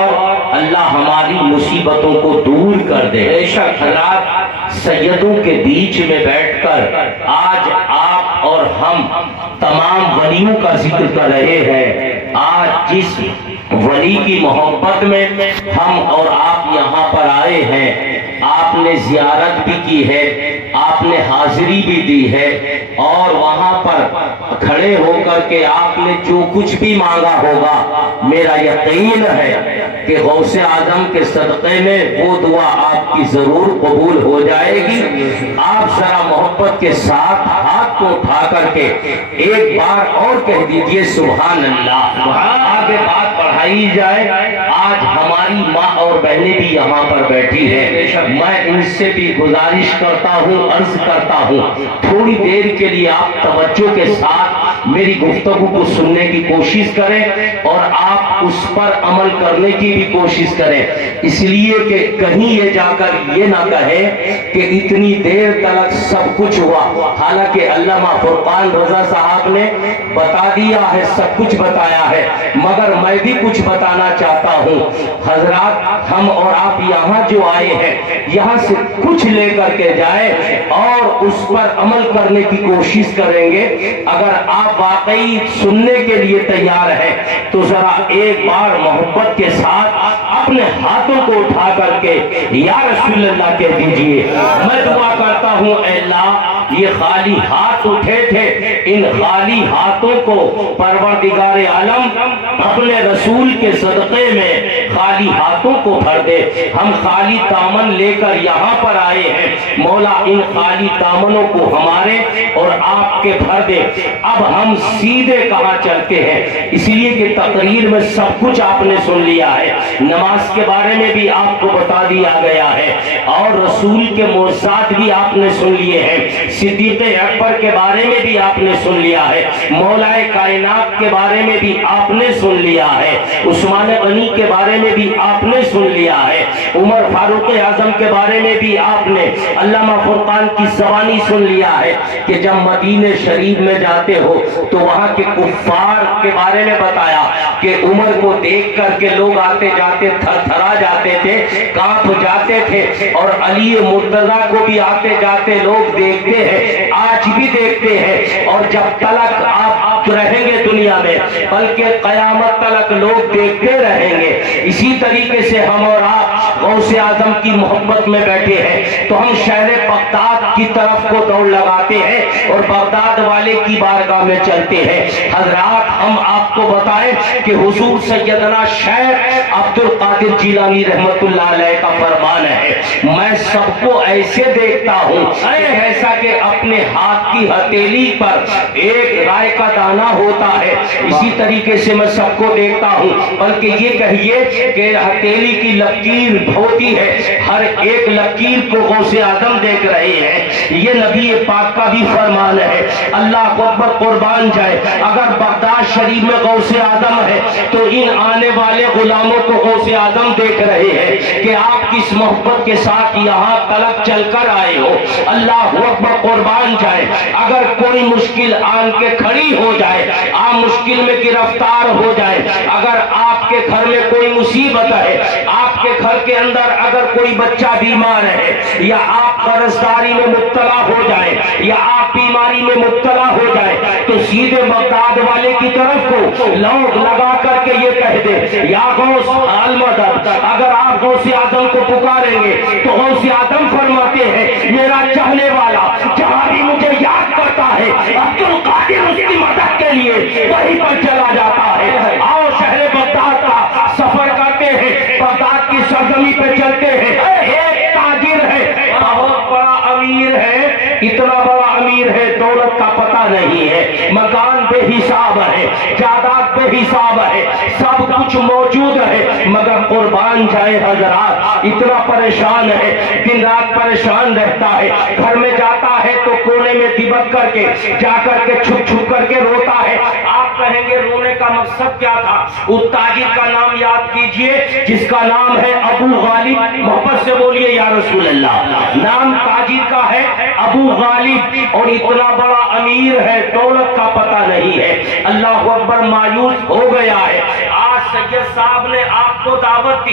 اللہ ہماری مصیبتوں کو دور کر دے۔ بے شک حضرات سیدوں کے بیچ میں بیٹھ کر آج آپ اور ہم تمام ولیوں کا ذکر کر رہے ہیں۔ آج جس ولی کی محبت میں ہم اور آپ یہاں پر آئے ہیں، آپ نے زیارت بھی کی ہے، آپ نے حاضری بھی دی ہے، اور وہاں پر کھڑے ہو کر کے آپ نے جو کچھ بھی مانگا ہوگا، میرا یقین ہے کہ غوث اعظم کے صدقے میں وہ دعا آپ کی ضرور قبول ہو جائے گی۔ آپ ذرا محبت کے ساتھ ہاتھ کو اٹھا کر کے ایک بار اور کہہ دیجئے سبحان اللہ۔ آگے بات بڑھائی جائے۔ آج ہماری ماں اور بہنیں بھی یہاں پر بیٹھی ہیں، میں ان سے بھی گزارش کرتا ہوں، عرض کرتا ہوں، تھوڑی دیر کے لیے آپ توجہ کے ساتھ میری گفتگو کو سننے کی کوشش کریں اور آپ اس پر عمل کرنے کی بھی کوشش کریں، اس لیے کہ کہیں یہ جا کر یہ نہ کہیں کہ اتنی دیر تک سب کچھ ہوا، حالانکہ علامہ فرقان رضا صاحب نے بتا دیا ہے، سب کچھ بتایا ہے، مگر میں بھی کچھ بتانا چاہتا ہوں۔ حضرات ہم اور آپ یہاں جو آئے ہیں، یہاں سے کچھ لے کر کے جائیں اور اس پر عمل کرنے کی کوشش کریں گے۔ اگر آپ واقعی سننے کے لیے تیار ہیں تو ذرا ایک بار محبت کے ساتھ اپنے ہاتھوں کو اٹھا کر کے یا رسول اللہ کہہ دیجئے۔ میں دعا کرتا ہوں اے اللہ، یہ خالی ہاتھ اٹھے تھے، ان خالی ہاتھوں کو پروردگار عالم اپنے رسول کے صدقے میں خالی ہاتھوں کو بھر دے۔ ہم خالی دامن لے کر یہاں پر آئے ہیں، مولا ان خالی دامنوں کو ہمارے اور آپ کے بھر دے۔ اب ہم سیدھے کہاں چلتے ہیں، اس لیے کہ تقریر میں سب کچھ آپ نے سن لیا ہے، نماز کے بارے میں بھی آپ کو بتا دیا گیا ہے، اور رسول کے معجزات بھی آپ نے سن لیے ہیں، صدیق اکبر کے بارے میں بھی آپ نے سن لیا ہے، مولا کائنات کے بارے میں بھی آپ نے سن لیا ہے، عثمان غنی کے بارے میں بھی آپ نے سن لیا ہے، عمر فاروق اعظم کے بارے میں بھی آپ نے علامہ فرقان کی زبانی سن لیا ہے کہ جب مدینہ شریف میں جاتے ہو تو وہاں کے کفار کے بارے میں بتایا کہ عمر کو دیکھ کر کے لوگ آتے جاتے تھر تھرا جاتے تھے، کانپ جاتے تھے، اور علی مرتضیٰ کو بھی آتے جاتے لوگ دیکھتے ہیں، آج بھی دیکھتے ہیں، اور جب تلک آپ رہیں گے دنیا میں بلکہ قیامت تلک لوگ دیکھتے رہیں گے۔ اسی طریقے سے ہم اور آپ غوث اعظم کی محبت میں بیٹھے ہیں تو ہم شہر بغداد کی طرف کو دوڑ لگاتے ہیں اور بغداد والے کی بارگاہ میں چلتے ہیں۔ حضرات ہم آپ کو بتائیں کہ حضور سیدنا شیخ عبد القادر جیلانی رحمت اللہ علیہ کا فرمان ہے، میں سب کو ایسے دیکھتا ہوں ایسا کہ اپنے ہاتھ کی ہتھیلی پر ایک رائے کا دانہ ہوتا ہے، اسی طریقے سے میں سب کو دیکھتا ہوں، بلکہ یہ کہیے کہ ہتھیلی کی لکیر ہوتی ہے، ہر ایک لکیر کو غوث اعظم دیکھ رہے ہیں، یہ نبی پاک کا بھی فرمان ہے۔ اللہ اکبر، قربان جائے، اگر بغداد شریف میں غوث اعظم ہے تو ان آنے والے غلاموں کو غوث اعظم دیکھ رہے ہیں کہ آپ کس محبت کے ساتھ یہاں تلک چل کر آئے ہو۔ اللہ اکبر، قربان جائے، اگر کوئی مشکل آن کے کھڑی ہو جائے، آپ مشکل میں گرفتار ہو جائے، اگر آپ کے گھر میں کوئی مصیبت ہے، آپ کے گھر کے اندر اگر کوئی بچہ بیمار ہے، یا آپ قرضداری میں مبتلا ہو جائے، یا آپ بیماری میں مبتلا ہو جائے، تو سیدھے بغداد والے کی طرف کو لوگ لگا کر کے یہ کہہ دے یا غوث المدد۔ اگر آپ غوث اعظم کو پکاریں گے تو غوث اعظم فرماتے ہیں میرا چاہنے والا جہاں بھی مجھے یاد کرتا ہے عبد القادر اس کی مدد کے لیے وہیں پر چلا جاتا ہے۔ آؤ شہر بغداد کا سفر کرتے ہیں، بغداد کی سرزمین پہ چلتے ہیں، ایک تاجر ہے، بہت بڑا امیر ہے، اتنا بڑا امیر ہے دولت کا پتہ نہیں ہے، مکان بے حساب ہے، جائیداد بے حساب ہے، سب کچھ موجود ہے، مگر قربان جائے حضرات اتنا پریشان ہے، دن رات پریشان رہتا ہے، گھر میں جاتا ہے تو کونے میں دبک کر کے جا کر کے چھپ چھپ کر کے روتا ہے۔ آپ کہیں گے رونے کا مقصد کیا تھا؟ اس تاجر کا نام یاد کیجئے جس کا نام ہے ابو غالب، محبت سے بولیے یا رسول اللہ، نام تاجر کا ہے ابو غالب، اور اتنا بڑا امیر ہے، دولت کا پتہ نہیں ہے۔ اللہ اکبر، مایوس ہو گیا ہے۔ آج سید صاحب نے آپ کو دعوت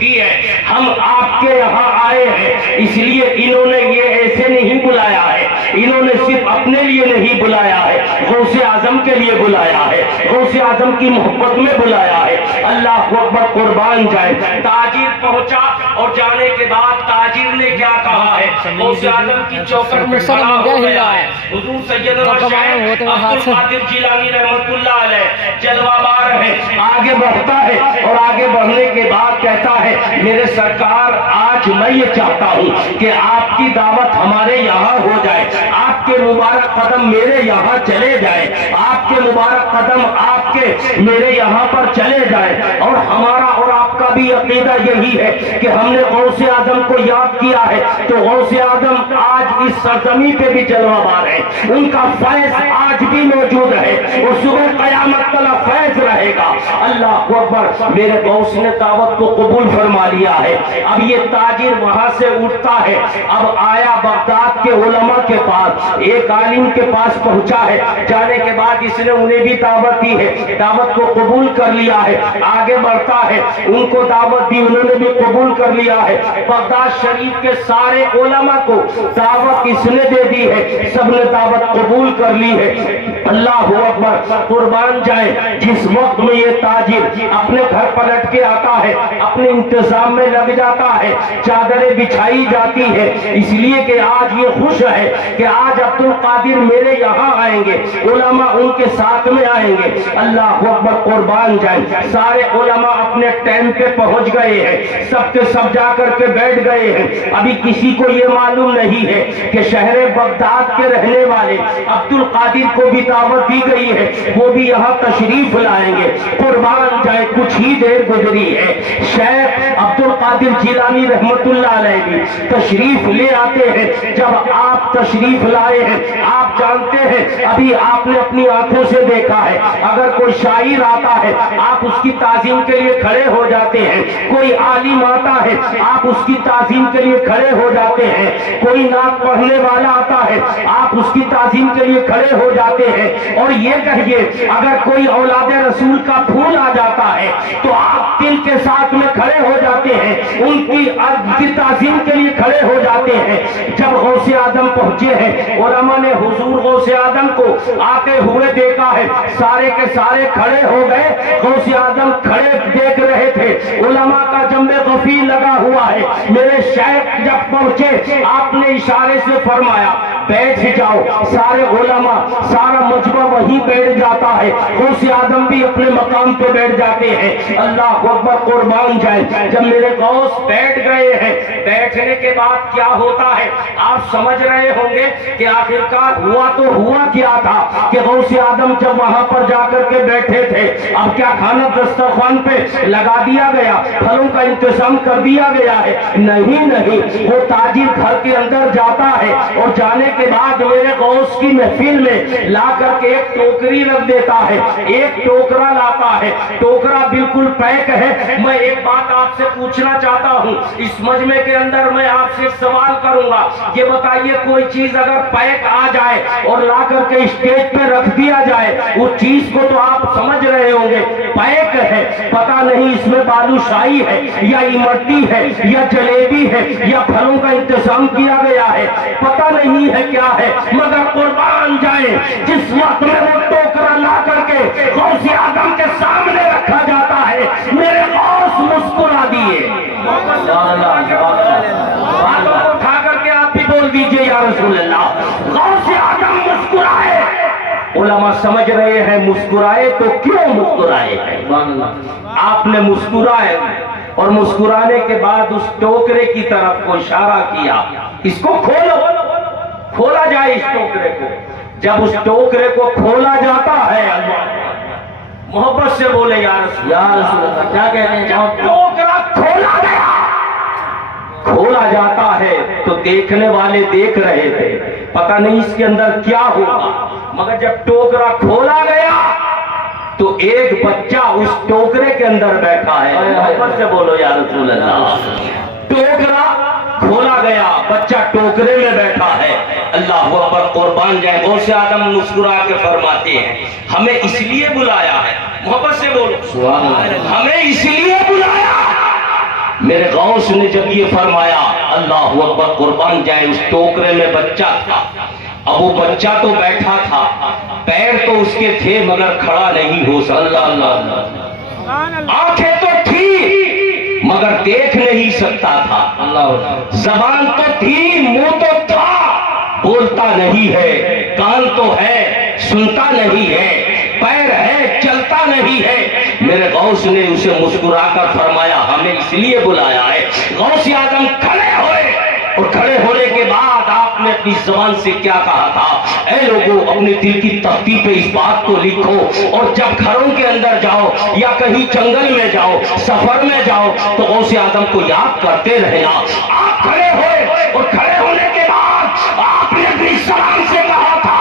دی ہے، ہم آپ کے یہاں آئے ہیں، اس لیے انہوں نے یہ ایسے نہیں بلایا ہے، انہوں نے صرف اپنے لیے نہیں بلایا ہے، غوث اعظم کے لیے بلایا ہے، غوث اعظم کی محبت میں بلایا ہے۔ اللہ اکبر، قربان جائے۔ تاجر پہنچا اور جانے کے بعد تاجر نے کیا کہا ہے؟ غوث اعظم کی چوکھٹ میں کھڑا ہو گیا ہے۔ حضور سیدنا شیخ عبد القادر جیلانی رحمۃ اللہ علیہ جلوہ بار ہے، آگے بڑھتا ہے اور آگے بڑھنے کے بعد کہتا ہے میرے سرکار آج میں یہ چاہتا ہوں کہ آپ کی دعوت ہمارے یہاں ہو جائے، آپ کے مبارک قدم میرے یہاں چلے جائے، آپ کے مبارک قدم آپ کے میرے یہاں پر چلے جائے، اور ہمارا اور آپ کا بھی عقیدہ یہی ہے کہ ہم نے غوث اعظم کو یاد کیا ہے تو غوث اعظم آج اس سرزمین پہ بھی جلوہ بار ہے، ان کا فیض آج بھی موجود ہے، اور صبح قیامت تک فیض رہے گا۔ اللہ اکبر، میرے غوث نے دعوت کو قبول فرما لیا ہے۔ اب یہ تاجر وہاں سے اٹھتا ہے، اب آیا بغداد کے علماء کے پاس، ایک عالم کے پاس پہنچا ہے، جانے کے بعد اس نے انہیں بھی دعوت دی ہے، دعوت کو قبول کر لیا ہے، آگے بڑھتا ہے، ان کو دعوت دی، انہوں نے بھی قبول کر لیا ہے۔ بغداد شریف کے سارے علماء کو دعوت اس نے دے دی ہے، سب نے دعوت قبول کر لی ہے۔ اللہ اکبر، قربان جائے۔ جس وقت میں یہ تاجر اپنے گھر پلٹ کے آتا ہے، اپنے انتظام میں لگ جاتا ہے، چادریں بچھائی جاتی ہے، اس لیے کہ آج یہ خوش ہے کہ آج عبد القادر میرے یہاں آئیں گے، علماء ان کے ساتھ میں آئیں گے۔ اللہ اکبر، قربان جائے۔ سارے علماء اپنے ٹائم پہ پہنچ گئے ہیں، سب کے سب جا کر کے بیٹھ گئے ہیں۔ ابھی کسی کو یہ معلوم نہیں ہے کہ شہر بغداد کے رہنے والے عبد القادر کو بھی دعوت دی گئی ہے، وہ بھی یہاں تشریف لائیں گے۔ قربان جائے، کچھ ہی دیر گزری ہے، شیخ عبد القادر جیلانی رحمت اللہ علیہ بھی تشریف لے آتے ہیں۔ جب آپ تشریف لائے ہیں، آپ جانتے ہیں ابھی آپ نے اپنی آنکھوں سے دیکھا ہے، اگر کوئی شاعر آتا ہے آپ اس کی تعظیم کے لیے کھڑے ہو جاتے ہیں، کوئی عالم آتا ہے آپ اس کی تعظیم کے لیے کھڑے ہو جاتے ہیں، کوئی نعت پڑھنے والا آتا ہے آپ اس کی تعظیم کے لیے کھڑے ہو جاتے ہیں۔ اور یہ کہیے اگر کوئی اولاد رسول کا پھول آ جاتا ہے تو آپ دل کے ساتھ میں کھڑے ہو جاتے ہیں، ان کی تعظیم کے لیے کھڑے ہو جاتے ہیں۔ جب غوث اعظم پہنچے ہیں، علماء نے حضور غوث اعظم کو آتے ہوئے دیکھا ہے، سارے کے سارے کھڑے ہو گئے، غوث اعظم کھڑے دیکھ رہے تھے، علماء کا جنب غفیر لگا ہوا ہے۔ میرے شیخ جب پہنچے آپ نے اشارے سے فرمایا بیٹھ جاؤ، سارے علماء سارا مجمع وہیں بیٹھ جاتا ہے، غوث اعظم بھی اپنے مقام پہ بیٹھ جاتے ہیں۔ اللہ اکبر، قربان جائے۔ جب میرے غوث بیٹھ گئے ہیں، بیٹھنے کے بعد کیا ہوتا ہے آپ سمجھ رہے ہوں گے کہ آخرکار ہوا تو ہوا کیا تھا کہ غوث اعظم جب وہاں پر جا کر کے بیٹھے تھے، اب کیا کھانا دسترخوان پہ لگا دیا گیا، پھلوں کا انتظام کر دیا گیا ہے؟ نہیں نہیں، وہ تاجر گھر کے اندر جاتا ہے اور جانے کے بعد میرے غوث کی محفل میں لا کر کے ایک ٹوکری رکھ دیتا ہے، ایک ٹوکرا لاتا ہے، ٹوکرا بالکل پیک ہے۔ میں ایک بات آپ سے پوچھنا چاہتا ہوں، اس مجمع کے اندر میں آپ سے سوال کروں گا، یہ بتائیے کوئی چیز اگر پیک آ جائے اور لا کر کے اسٹیج پہ رکھ دیا جائے، اس چیز کو تو آپ سمجھ رہے ہوں گے پیک ہے، پتہ نہیں اس میں بالوشاہی ہے یا امرتی ہے یا جلیبی ہے یا پھلوں کا انتظام کیا گیا ہے، پتہ نہیں ہے کیا ہے، مگر قربان جائے جس وقت میں وہ ٹوکرا لا کر کے غوث اعظم کے سامنے رکھا جاتا ہے، میرے غوث مسکرا دیے۔ ہاتھوں کو اٹھا کر کے آپ بھی بول دیجئے یا رسول اللہ، غوث اعظم مسکرائے۔ علماء سمجھ رہے ہیں مسکرائے تو کیوں مسکرائے؟ آپ نے مسکرائے اور مسکرانے کے بعد اس ٹوکرے کی طرف کو اشارہ کیا، اس کو کھولو، کھولا جائے اس ٹوکرے کو۔ جب اس ٹوکرے کو کھولا جاتا ہے، محبت سے بولے یا رسول اللہ، کیا کہنے ہیں؟ جب ٹوکرا کھولا گیا، کھولا جاتا ہے تو دیکھنے والے دیکھ رہے تھے، پتہ نہیں اس کے اندر کیا ہوگا، مگر جب ٹوکرا کھولا گیا تو ایک بچہ اس ٹوکرے کے اندر بیٹھا ہے۔ محبت سے بولو یا رسول اللہ۔ ٹوکرا کھولا گیا، بچہ ٹوکرے میں بیٹھا ہے۔ اللہ اکبر، قربان جائے۔ غوث اعظم مسکرا کے فرماتے ہیں ہمیں اس لیے بلایا ہے، محبت سے بولو، ہمیں اس لیے بلایا میرے غوث نے جب یہ فرمایا، اللہ اکبر، قربان جائے، اس ٹوکرے میں بچہ تھا، اب وہ بچہ تو بیٹھا تھا، پیر تو اس کے تھے مگر کھڑا نہیں ہو سکتا، آنکھیں تو تھی مگر دیکھ نہیں سکتا تھا، زبان تو تھی منہ تو تھا بولتا نہیں ہے، کان تو ہے سنتا نہیں ہے، پیر ہے چلتا نہیں ہے۔ میرے غوث نے اسے مسکرا کر فرمایا، ہمیں اس لیے بلایا ہے۔ غوث اعظم کھڑے ہوئے اور کھڑے ہونے کے بعد آپ نے اپنی زبان سے کیا کہا تھا؟ اے لوگوں، اپنے دل کی تختی پہ اس بات کو لکھو، اور جب گھروں کے اندر جاؤ یا کہیں جنگل میں جاؤ، سفر میں جاؤ، تو غوث اعظم کو یاد کرتے رہنا۔ آپ کھڑے ہوئے اور کھڑے ہونے کے بعد آپ نے اپنی زبان سے کہا تھا،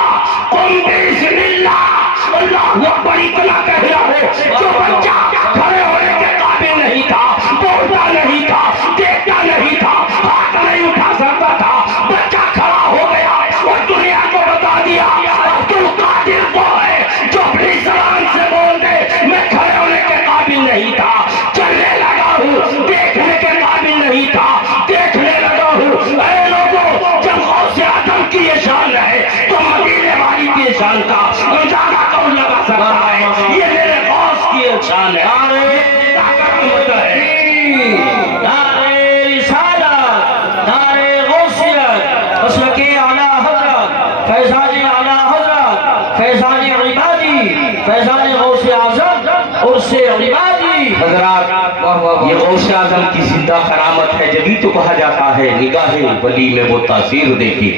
قم بسم اللہ، اللہ اکبر، اتنا کہنا ہے۔ جو بچہ کھڑے ہونے کے قابل نہیں تھا، بولتا نہیں تھا، دیکھتا نہیں تھا، ہاتھ نہیں اٹھا سکتا تھا، بچہ کھڑا ہو گیا اور دنیا کو بتا دیا عبد القادر وہ ہے جو اپنی زبان سے بول دے، میں کھڑے ہونے کے قابل نہیں تھا، چلنے لگا ہوں، دیکھنے کے قابل نہیں تھا، دیکھنے لگا ہوں۔ اے لوگوں، جب غوث اعظم کی یہ شان ہے تو مدینے والی کی شان کا اندازہ کون لگا سکتا ہے؟ یہ میرے غوث کی شان ہے۔ حضرات، یہ غوث اعظم کی زندہ کرامت ہے، جبھی تو کہا جاتا ہے نگاہ ولی میں وہ تاثیر دیکھی،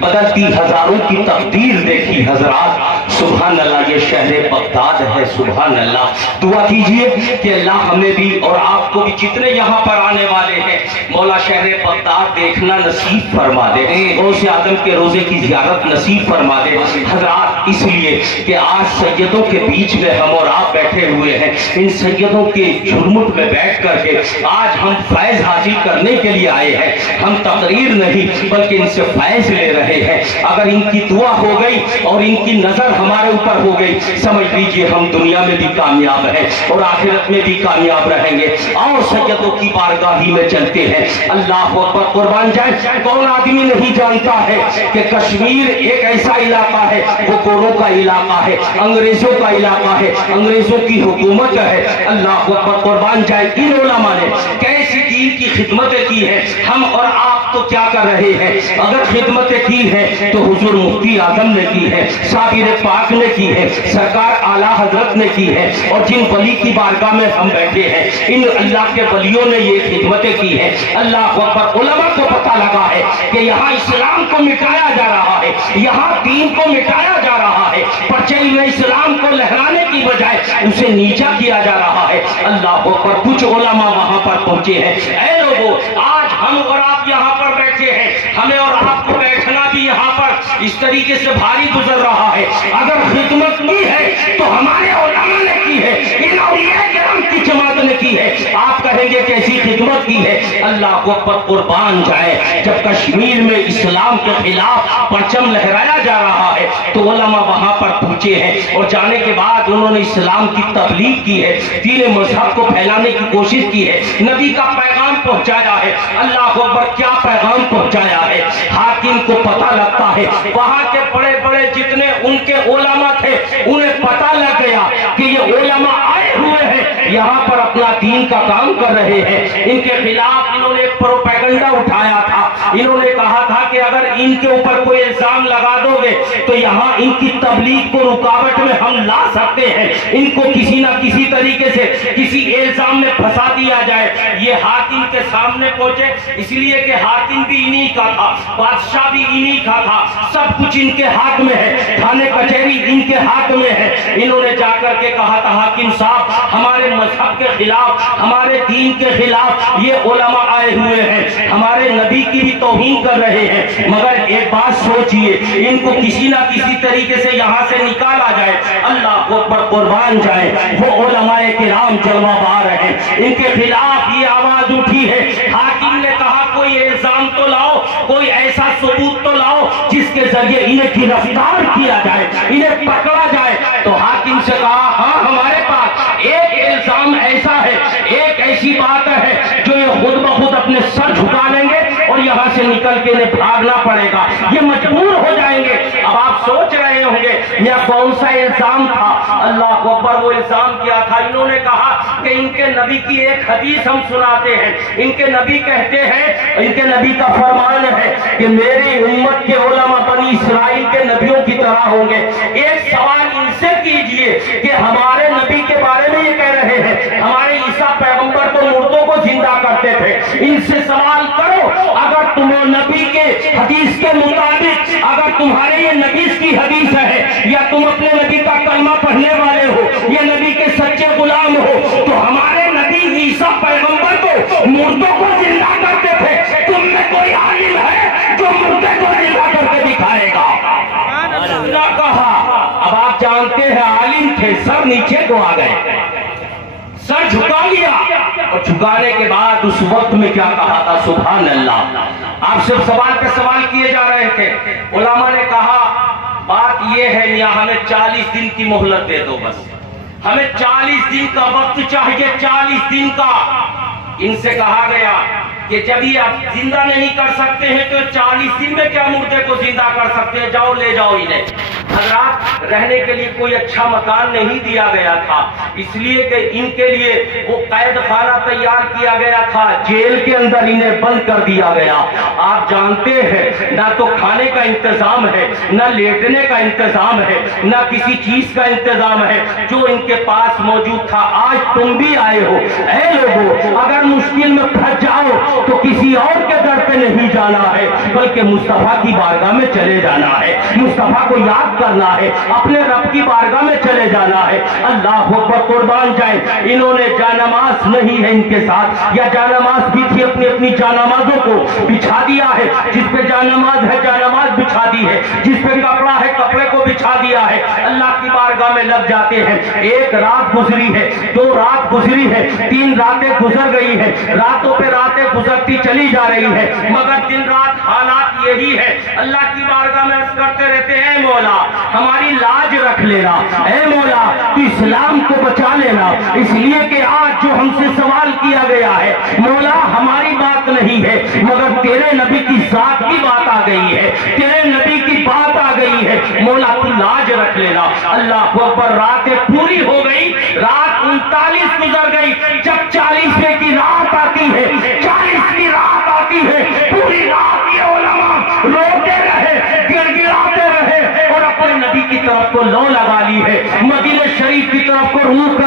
بدلتی ہزاروں کی تقدیر دیکھی۔ حضرات سبحان اللہ، یہ شہر بغداد ہے، سبحان اللہ۔ دعا کیجئے کہ اللہ ہمیں بھی اور آپ کو بھی، جتنے یہاں پر آنے والے ہیں، مولا شہر بغداد دیکھنا نصیب فرما دے، غوث اعظم کے روزے کی زیارت نصیب فرما دے۔ حضرات اس لیے کہ آج سیدوں کے بیچ میں ہم اور آپ بیٹھے ہوئے ہیں، ان سیدوں کے جھرمٹ میں بیٹھ کر کے آج ہم فیض حاصل کرنے کے لیے آئے ہیں۔ ہم تقریر نہیں بلکہ ان سے فیض لے رہے ہیں۔ اگر ان کی دعا ہو گئی اور ان کی نظر ہمارے اوپر ہو گئی، سمجھ لیجئے ہم دنیا میں بھی کامیاب ہیں اور آخرت میں بھی کامیاب رہیں گے۔ اور سیدوں کی بارگاہی میں چلتے ہیں۔ اللہ اکبر، قربان جائے، کون آدمی نہیں جانتا ہے کہ کشمیر ایک ایسا علاقہ ہے، وہ گوروں کا علاقہ ہے، انگریزوں کا علاقہ ہے، انگریزوں کی حکومت ہے۔ اللہ اکبر، قربان جائے، ان علماء نے کیسی دین کی خدمتیں کی ہیں، ہم اور آپ تو کیا کر رہے ہیں؟ اگر خدمتیں کی ہیں تو حضور مفتی اعظم نے کی ہے، صابر پاک نے کی ہے، سرکار اعلیٰ حضرت نے کی ہے، اور جن ولی کی بارگاہ میں ہم بیٹھے ہیں، ان اللہ کے ولیوں نے یہ خدمتیں کی ہیں۔ اللہ اکبر، علماء کو پتہ لگا ہے کہ یہاں اسلام کو مٹایا جا رہا ہے، یہاں دین کو مٹایا جا رہا ہے، پرچم اسلام کو لہرانے کی بجائے اسے نیچا کیا جا رہا ہے۔ اللہ اکبر، کچھ علماء وہاں پر پہنچے ہیں۔ اے لوگوں، آج ہم اور آپ یہاں پر بیٹھے ہیں، ہمیں اور آپ کو بیٹھنا بھی یہاں پر اس طریقے سے بھاری گزر رہا ہے۔ اگر خدمت کی ہے تو ہمارے علماء نے کی ہے، ان اولیاء کرام کی جماعت نے کی ہے۔ آپ کہیں گے کیسی خدمت کی ہے؟ اللہ کو پر قربان جائے، جب کشمیر میں اسلام کے خلاف پرچم لہرایا جا رہا ہے تو علماء وہاں پر پہنچے ہیں، اور جانے کے بعد انہوں نے اسلام کی تبلیغ کی ہے، دین مذہب کو پھیلانے کی کوشش کی ہے، نبی کا پیغام پہنچایا ہے۔ اللہ اکبر، کیا پیغام پہنچایا ہے؟ حاکم کو پتہ لگتا ہے، وہاں کے بڑے بڑے جتنے ان کے علماء تھے انہیں پتہ لگ گیا کہ یہ علماء آئے ہوئے ہیں، یہاں پر اپنا دین کا کام کر رہے ہیں۔ ان کے خلاف انہوں نے پروپیگنڈا اٹھایا تھا، انہوں نے کہا تھا کہ اگر ان کے اوپر کوئی الزام لگا دو گے تو یہاں ان کی تبلیغ کو رکاوٹ میں ہم لا سکتے ہیں، ان کو کسی نہ کسی طریقے سے کسی الزام میں پھنسا دیا جائے۔ یہ حاکم کے سامنے پہنچے، اس لیے کہ حاکم بھی انہی کا تھا، بادشاہ بھی انہی کا تھا، سب کچھ ان کے ہاتھ میں ہے، تھانے کچہری ان کے ہاتھ میں ہے۔ انہوں نے جا کر کے کہا تھا، حاکم صاحب، ہمارے مذہب کے خلاف، ہمارے دین کے خلاف یہ علماء آئے ہوئے ہیں، ہمارے نبی کی بھی توہین کر رہے ہیں، مگر ایک بات سوچئے، ان کو کسی نہ کسی طریقے سے یہاں سے نکالا جائے۔ اللہ کو پر قربان جائے، وہ علماء کرام جلوہ بار ہیں، ان کے خلاف یہ آواز اٹھی ہے۔ حاکم نے کہا کوئی الزام تو لاؤ، کوئی ایسا ثبوت تو لاؤ جس کے ذریعے انہیں گرفتار کیا جائے، انہیں پکڑا جائے۔ تو حاکم سے کہا، ہاں ہمارے پاس ایک الزام ایسا ہے، ایک ایسی بات ہے جو یہ خود بخود اپنے سر جھکا لیں گے اور یہاں سے نکل کے انہیں بھاگنا پڑے گا، یہ مجبور ہو جائیں گے۔ اب آپ سوچ رہے ہوں گے یہ کون سا الزام تھا؟ اللہ اکبر، وہ الزام کیا تھا؟ انہوں نے کہا کہ ان کے نبی کی ایک حدیث ہم سناتے ہیں، ان کے نبی کہتے ہیں، ان کے نبی کا فرمان ہے کہ میری امت کے علماء بنی اسرائیل کے نبیوں کی طرح ہوں گے۔ ایک سوال ان سے کیجئے کہ ہمارے نبی کے بارے میں یہ کہہ رہے ہیں ہمارے عیسیٰ پیغمبر تو مردوں کو زندہ کرتے تھے، ان سے سوال کرو اگر تم نبی کے حدیث کے مطابق، اگر تمہارے یہ نبی کی حدیث ہے یا تم اپنے نبی کا کلمہ پڑھنے والے ہو یا نبی کے سچے غلام ہو، تو ہمارے نبی عیسیٰ پیغمبر کو مردوں کو زندہ کرتے تھے، تم میں کوئی عالم ہے جو مردے کو زندہ کر کے دکھائے گا؟ اللہ کہا۔ اب آپ جانتے ہیں عالم تھے، سر نیچے کو آ گئے، سر جھکا لیا، اور جھکانے کے بعد اس وقت میں کیا کہا تھا؟ سبحان اللہ۔ آپ صرف سوال پہ سوال کیے جا رہے تھے۔ علماء نے کہا بات یہ ہے یہاں ہمیں 40 دن کی مہلت دے دو، بس ہمیں 40 دن کا وقت چاہیے، 40 دن کا۔ ان سے کہا گیا کہ جب یہ آپ زندہ نہیں کر سکتے ہیں تو 40 دن میں کیا مردے کو زندہ کر سکتے ہیں؟ جاؤ لے جاؤ انہیں۔ حضرات، رہنے کے لیے کوئی اچھا مکان نہیں دیا گیا تھا، اس لیے کہ ان کے لیے وہ قید خانہ تیار کیا گیا تھا، جیل کے اندر انہیں بند کر دیا گیا۔ آپ جانتے ہیں نہ تو کھانے کا انتظام ہے، نہ لیٹنے کا انتظام ہے، نہ کسی چیز کا انتظام ہے جو ان کے پاس موجود تھا۔ آج تم بھی آئے ہو، اے لوگوں، اگر مشکل میں پھنس جاؤ تو کسی اور کے در پہ نہیں جانا ہے بلکہ مصطفیٰ کی بارگاہ میں چلے جانا ہے، مصطفیٰ کو یاد کرنا ہے، اپنے رب کی بارگاہ میں چلے جانا ہے۔ اللہ اکبر، قربان جائیں۔ انہوں نے جانماز نہیں ہے ان کے ساتھ، یا جانماز بھی تھی، اپنی اپنی جانمازوں کو بچھا دیا ہے، جس پہ جانماز ہے جانماز بچھا دی ہے، جس پہ کپڑا ہے کپڑے کو بچھا دیا ہے، اللہ کی بارگاہ میں لگ جاتے ہیں۔ ایک رات گزری ہے، 2 رات گزری ہے، 3 راتیں گزر گئی ہے، راتوں پہ راتیں گزرتی چلی جا رہی ہے، مگر دن رات حالات یہی ہے۔ اللہ کی بارگاہ میں عرض کرتے رہتے ہیں، اے مولا ہماری لاج رکھ لینا، اے مولا تو اسلام کو بچا لینا، اس لیے کہ آج جو ہم سے سوال کیا گیا ہے مولا ہماری بات نہیں ہے مگر تیرے نبی کی ذات کی بات آ گئی ہے، تیرے نبی کی بات آ گئی ہے، مولا تو لاج رکھ لینا۔ اللہ اکبر، راتیں پوری ہو گئی، رات 39 گزر گئی، جب 40ویں کی رات آتی ہے، 40 کی رات آتی ہے، پوری رات یہ علماء روتے رہے، گڑ گڑاتے رہے اور اپنے نبی کی طرف کو لو لگا لی ہے، مدینہ شریف کی طرف کو رک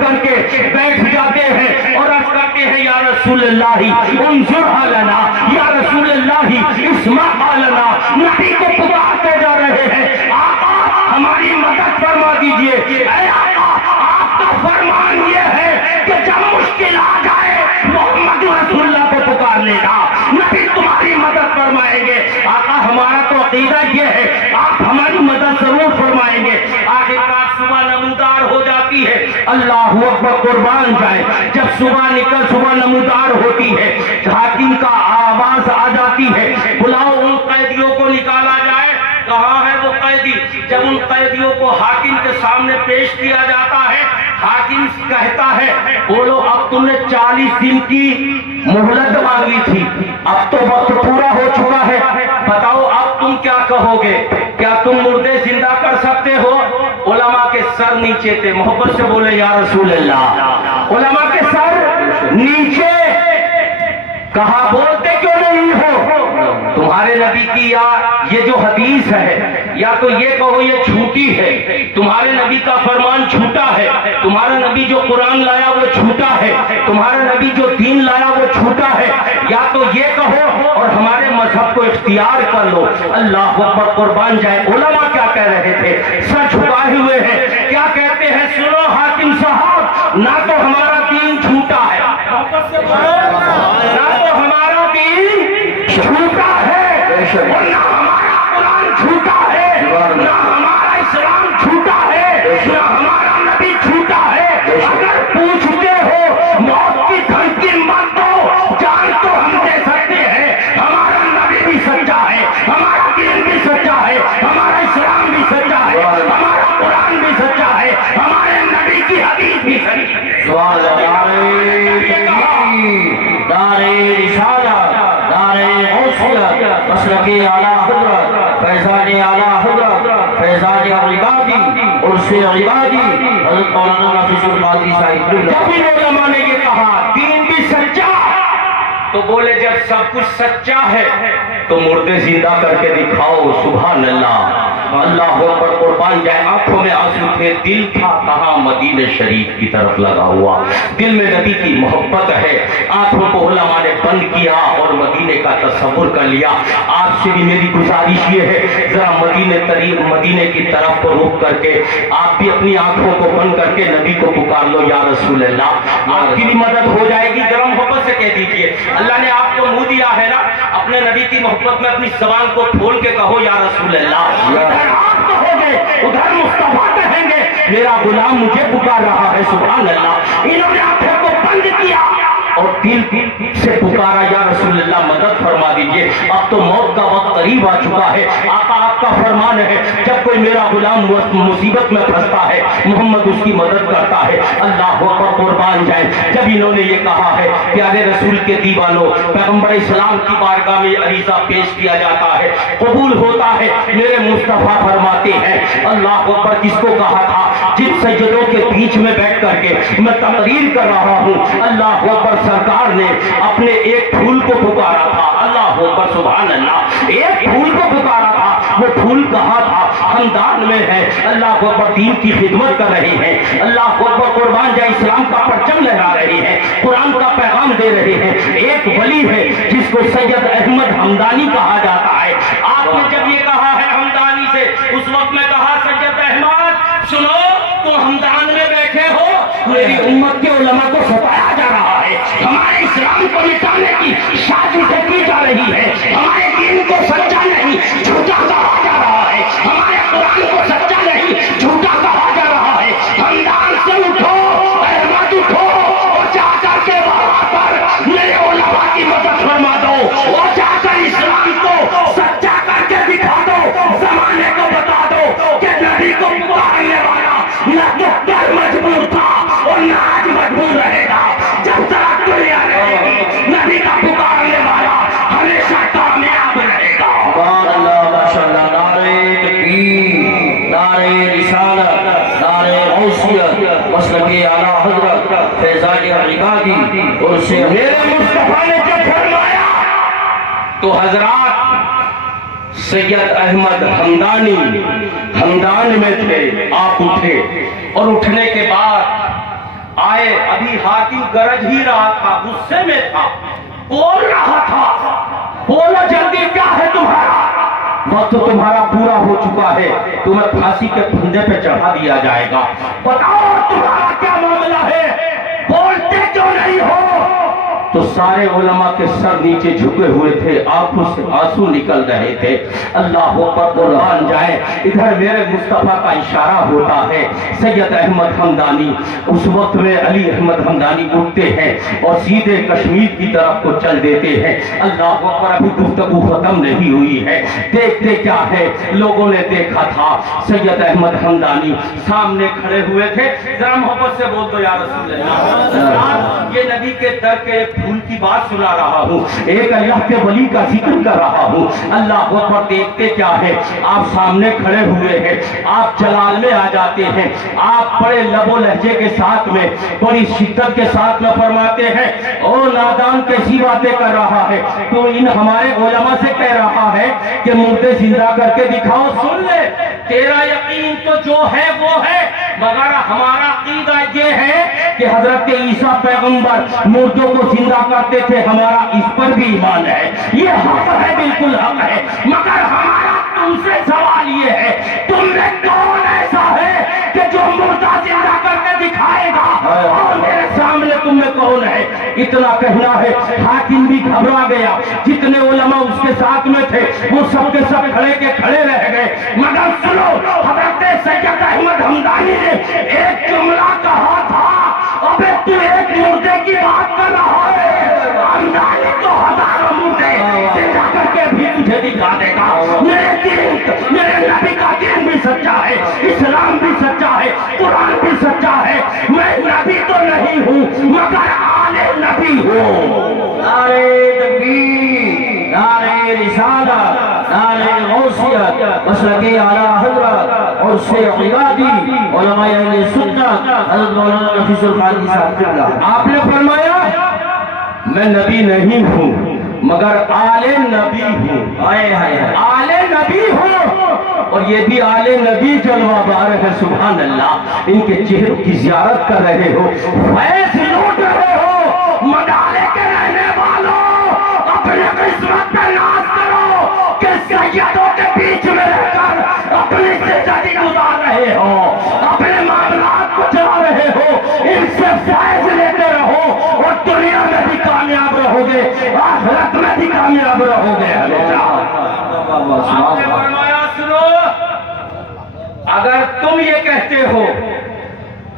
کر کے بیٹھ جاتے ہیں اور عرض کرتے ہیں یا رسول اللہ انظرها لنا، یا رسول اللہ اسمعها لنا۔ نبی کو پکارتے جا رہے ہیں، آقا ہماری مدد فرما دیجئے، اے آقا آپ کا فرمان یہ ہے کہ جب مشکل آ جائے محمد رسول اللہ کو پکار لینا، نبی تمہاری مدد فرمائیں گے۔ آقا ہمارا تو عقیدہ یہ ہے آپ ہماری مدد ضرور فرمائیں گے۔ آخرکار صبح نمودار ہو جاتی ہے، اللہ اکبر، قربان جائے۔ جب صبح نمودار ہوتی ہے، حاکم کا آواز آ جاتی ہے، بلاؤ ان قیدیوں کو نکالا جائے۔ کہاں ہے وہ قیدی؟ جب ان قیدیوں کو حاکم کے سامنے پیش کیا جاتا ہے، حاکم کہتا ہے بولو اب تم نے 40 دن کی مہلت مانگی تھی، اب تو وقت پورا ہو چکا ہے، بتاؤ اب تم کیا کہو گے؟ کیا تم مردے زندہ کر سکتے ہو؟ علماء کے سر نیچے تھے، محبت سے بولے یا رسول اللہ۔ علماء کے سر نیچے، کہا بولتے کیوں نہیں ہو؟ تمہارے نبی کی یا یہ جو حدیث ہے یا تو یہ کہو یہ جھوٹی ہے، تمہارے نبی کا فرمان جھوٹا ہے، تمہارا نبی جو قرآن لایا وہ جھوٹا ہے، تمہارا نبی جو دین لایا وہ جھوٹا ہے، یا تو یہ کہو اور ہمارے مذہب کو اختیار کر لو۔ اللہ اکبر، قربان جائے۔ علماء کیا کہہ رہے تھے؟ سر جھکائے ہوئے ہیں، کیا کہتے ہیں؟ سنو حاکم صاحب، نہ تو ہمارا دین جھوٹا ہے، نہ تو ہمارا دین جھوٹا ہے، اور نہ ہمارا قرآن جھوٹا ہے، نہ ہمارا اسلام جھوٹا ہے، نہ ہمارا نبی جھوٹا ہے۔ اگر پوچھتے ہو موت کی دھمکی مت دو، جان تو ہم دے سکتے ہیں، ہمارا نبی بھی سچا ہے، ہمارا دین بھی سچا ہے، ہمارا اسلام بھی سچا ہے، ہمارا قرآن بھی سچا ہے، ہمارے نبی کی حدیث بھی سچی ہے۔ مسلک اعلیٰ حضرت فیضان اعلیٰ حضرت فیضان عبادی عرس عبادی حضرت مولانا نافذ القادری صاحب۔ جب ان علماء نے یہ کہا دین بھی سچا تو بولے جب سب کچھ سچا ہے تو مردے زندہ کر کے دکھاؤ، سبحان اللہ، اللہ اکبر، قربان جائے۔ آنکھوں میں آنسو تھے، دل تھا کہاں مدینہ شریف کی طرف لگا ہوا، دل میں نبی کی محبت ہے، آنکھوں کو علماء نے بند کیا اور مدینے کا تصور کر لیا۔ آپ سے بھی میری گزارش یہ ہے ذرا مدینے کی طرف کو رخ کر کے آپ بھی اپنی آنکھوں کو بند کر کے نبی کو پکار لو، یا رسول اللہ، آپ کی بھی مدد ہو جائے گی۔ ذرا محبت سے کہہ دیجئے اللہ نے آپ کو منہ دیا ہے نا، اپنے نبی کی محبت میں اپنی زبان کو کھول کے کہو یا رسول اللہ۔ ادھر آپ کہو گے ادھر مصطفیٰ کہیں گے میرا غلام مجھے پکار رہا ہے، سبحان اللہ۔ انہوں نے آنکھوں کو بند کیا اور دل سے پکارا یا رسول اللہ مدد فرما دیجئے، اب تو موت کا وقت قریب آ چکا ہے۔ آقا آپ کا فرمان ہے جب کوئی میرا غلام مصیبت میں پھنستا ہے محمد اس کی مدد کرتا ہے، اللہ اکبر، قربان جائے۔ جب انہوں نے یہ کہا ہے پیارے رسول کے دیوانوں، پیغمبر اسلام کی بارگاہ میں عریضہ پیش کیا جاتا ہے، قبول ہوتا ہے، میرے مصطفیٰ فرماتے ہیں اللہ اکبر، جس کو کہا تھا جن سجدوں کے بیچ میں بیٹھ کر کے میں تقریر کر رہا ہوں، اللہ اکبر، سرکار نے اپنے ایک پھول کو پکارا تھا، اللہ اکبر، سبحان اللہ، ایک پھول کو پکارا تھا، وہ پھول کہاں تھا؟ ہمدان میں ہے، اللہ اکبر، دین کی خدمت کر رہے ہیں، اللہ اکبر، قربان جائے، اسلام کا پرچم لہرا رہے ہیں، قرآن کا پیغام دے رہے ہیں۔ ایک ولی ہے جس کو سید احمد ہمدانی کہا جاتا ہے، آپ نے جب یہ کہا ہے ہمدانی سے، اس وقت میں کہا سید احمد سنو، تم ہمدان میں بیٹھے ہو، میری امت کے علماء کو ستایا جا رہا ہے، ہمارے اسلام کو مٹانے کی سازشیں کی جا رہی ہے، ہمارے دین کو سچا نہیں جھوٹا کہا جا رہا ہے، ہمارے قرآن کو سچا نہیں جھوٹا کہا جا رہا ہے، ہمدان سے اٹھو، احمد اٹھو، اور جا کر کے وہاں پر میرے علماء کی مدد فرما دو، اور جا کر اسلام کو سچا کر کے دکھا دو، زمانے کو بتا دو کہ نبی کو پکارنے والا نہ تو کل مجبور تھا اور نہ آج مجبور رہے گا، جب تک دنیا رہے گی نبی کا پکارنے والا ہمیشہ کامیاب رہے گا۔ اللہ ماشاء اللہ، نعرہ تکبیر، نعرہ رسالت، نعرہ غوثیت، مسلک اعلیٰ حضرت فیضان عبادی، اور سے میرے مصطفیٰ نے جب فرمایا تو حضرات سید احمد ہمدانی ہمدان میں تھے، آپ اٹھے اور اٹھنے کے بعد آئے، ابھی حاتم گرج ہی رہا تھا، غصے میں تھا، بول رہا تھا، بولو جلدی کیا ہے تمہارا، وقت تمہارا پورا ہو چکا ہے، تمہیں پھانسی کے پھندے پہ چڑھا دیا جائے گا، بتاؤ تمہارا کیا معاملہ ہے، بولتے کیوں نہیں ہو؟ تو سارے علماء کے سر نیچے جھکے ہوئے تھے، آنکھوں سے آنسو نکل رہے تھے، اللہ اکبر، قربان جائے۔ ادھر میرے مصطفیٰ کا اشارہ ہوتا ہے، سید احمد ہمدانی، اس وقت میں علی احمد ہمدانی اٹھتے ہیں اور سیدھے کشمیر کی طرف کو چل دیتے ہیں، اللہ اکبر، ابھی گفتگو ختم نہیں ہوئی ہے، دیکھتے کیا ہے، لوگوں نے دیکھا تھا سید احمد ہمدانی سامنے کھڑے ہوئے تھے، ذرا محبت سے بول دو یا رسول اللہ، یہ نبی کے در کے پھول کی بات سنا رہا ہوں، ایک اللہ کے ولی کا ذکر کر رہا ہوں، اللہ اکبر، دیکھتے کیا ہے، آپ سامنے کھڑے ہوئے ہیں، آپ جلال میں آ جاتے ہیں، آپ بڑے لب و لہجے کے ساتھ میں بڑی شدت کے ساتھ میں فرماتے ہیں، او نادان کیسی باتیں کر رہا ہے، تو ان ہمارے علماء سے کہہ رہا ہے کہ مردے زندہ کر کے دکھاؤ، سن لے، تیرا یقین تو جو ہے وہ ہے، مگر ہمارا عقیدہ یہ ہے کہ حضرت عیسیٰ پیغمبر مردوں کو زندہ کرتے تھے، ہمارا اس پر بھی ایمان ہے، یہ حق ہے، بالکل حق ہے، مگر ہمارا تم سے سوال یہ ہے، تم میں کون ایسا ہے کہ جو مردہ زندہ کر کے دکھائے گا، اور میرے سامنے تم میں کون ہے؟ اتنا کہنا ہے، حاکم بھی گھبرا گیا، جتنے علماء اس کے ساتھ میں تھے وہ سب کے سب کھڑے کے کھڑے رہ گئے، مگر سنو، حضرت سید احمد ہمدانی نے ایک جملہ کہا تھا، ابے تو ایک مردے کی بات کر رہا ہے، ہمدانی تو ہزاروں مردے زندہ کر کے بھی تجھے دکھا دے گا، میرے دین، میرے نبی کا دین بھی سچا ہے، اسلام بھی سچا ہے، قرآن بھی سچا ہے، میں نبی تو نہیں ہوں مگر آل نبی ہوں، نعرہ تکبیر، نعرہ رسالت، غوثیت مسلک اعلیٰ حضرت اور سے عبادی علماء اہل سنت حضرت مولانا نفیس القادری صاحب قبلہ. آپ نے فرمایا میں نبی نہیں ہوں مگر آل نبی ہوں. آل نبی ہوں اور یہ بھی آل نبی جلوہ بار ہے. سبحان اللہ. ان کے چہروں کی زیارت کر رہے ہو, فیض لوٹ رہے ہو. مدالے کے رہنے والوں اپنے قسمت پہ ناز کرو کہ سیدوں کے بیچ میں رہ کر اپنی زندگی گزار رہے ہو, اپنے معاملات کو چلا رہے ہو. ان سے فیض لیتے رہو اور دنیا میں بھی کامیاب رہو گے, آخرت میں بھی کامیاب رہو گے. آپ نے فرمایا سنو, اگر تم یہ کہتے ہو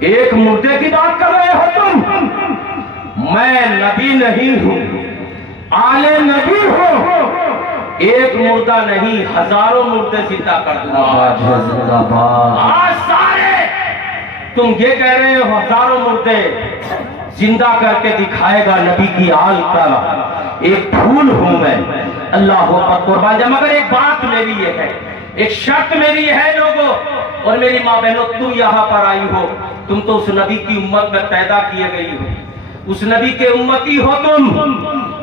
ایک مردے کی بات کر رہے ہو تم, میں نبی نہیں ہوں, آل نبی ہوں, ایک مردہ نہیں ہزاروں مردے زندہ کر دوں گا. آج سارے تم یہ کہہ رہے ہو ہزاروں مردے زندہ کر کے دکھائے گا نبی کی آل کا ایک پھول ہوں میں. اللہ اکبر قربان جا. مگر ایک بات میری یہ ہے, ایک شرط میری یہ ہے لوگوں اور میری ماں بہنوں, تم یہاں پر آئی ہو, تم تو اس نبی کی امت میں پیدا کیے گئی ہو, اس نبی کے امتی ہو تم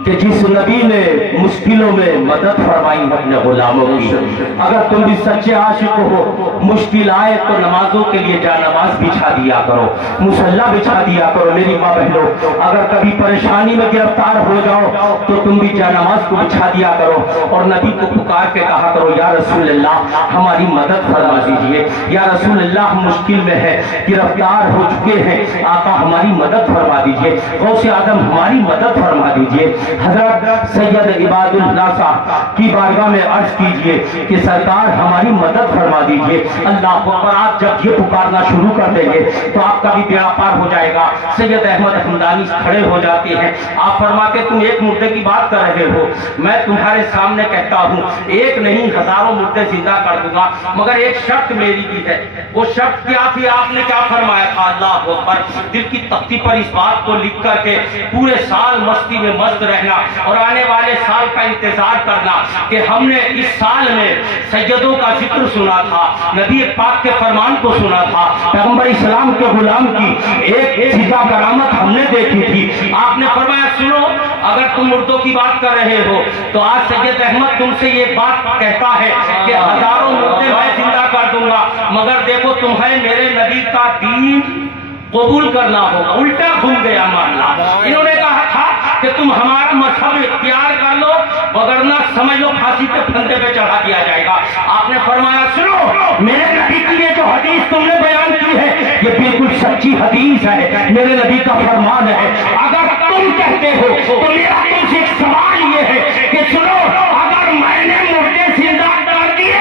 کہ جس نبی نے مشکلوں میں مدد فرمائی اپنے غلاموں کی. اگر تم بھی سچے عاشق ہو, مشکل آئے تو نمازوں کے لیے جا نماز بچھا دیا کرو, مصلی بچھا دیا کرو. میری ماں بہنوں, اگر کبھی پریشانی میں گرفتار ہو جاؤ تو تم بھی جا نماز کو بچھا دیا کرو اور نبی کو پکار کے کہا کرو یا رسول اللہ ہماری مدد فرما دیجئے, یا رسول اللہ ہم مشکل میں ہے, گرفتار ہو چکے ہیں, آقا ہماری مدد فرما دیجئے, غوث اعظم ہماری مدد فرما دیجئے. حضرت سید عباد اللہ صاحب کی بارگاہ میں عرض کیجئے کہ سرکار ہماری مدد فرما دیجئے. اللہ اکبر. آپ جب یہ پکارنا شروع کر دیں گے تو آپ کا بھی بیڑا پار ہو جائے گا. سید احمد حمدانی کھڑے ہو جاتے ہیں, آپ فرماتے تم ایک مردے کی بات کر رہے ہو, میں تمہارے سامنے کہتا ہوں ایک نہیں ہزاروں مردے زندہ کر دوں گا, مگر ایک شرط میری بھی ہے. وہ شرط کیا تھی؟ آپ نے کیا فرمایا تھا؟ اللہ اکبر. دل کی تختی پر اس بات کو لکھ کر کے پورے سال مستی میں مست رہنا اور آنے والے سال کا انتظار کرنا کہ ہم نے اس سال میں سیدوں کا ذکر سنا تھا, نبی پاک کے فرمان کو سنا تھا, پیغمبر اسلام کے غلام کی ایک سیدھا کرامت ہم نے دیکھی تھی. آپ نے فرمایا سنو, اگر تم مردوں کی بات کر رہے ہو تو آج سید احمد تم سے یہ بات کہتا ہے کہ ہزاروں مردے میں زندہ کر دوں گا, مگر دیکھو تمہیں میرے نبی کا دین قبول کرنا ہوگا. الٹا گھوم گیا معاملہ. انہوں نے کہا تھا کہ تم ہمارا مذہب اختیار کر لو وگرنہ سمجھ لو پھانسی کے پھندے پہ چڑھا دیا جائے گا. آپ نے فرمایا سنو, میرے نبی کی یہ جو حدیث تم نے بیان کی ہے یہ بالکل سچی حدیث ہے, میرے نبی کا فرمان ہے. اگر تم کہتے ہو تو میرا تم سے ایک سوال یہ ہے کہ سنو, اگر میں نے مردے زندہ کر دیے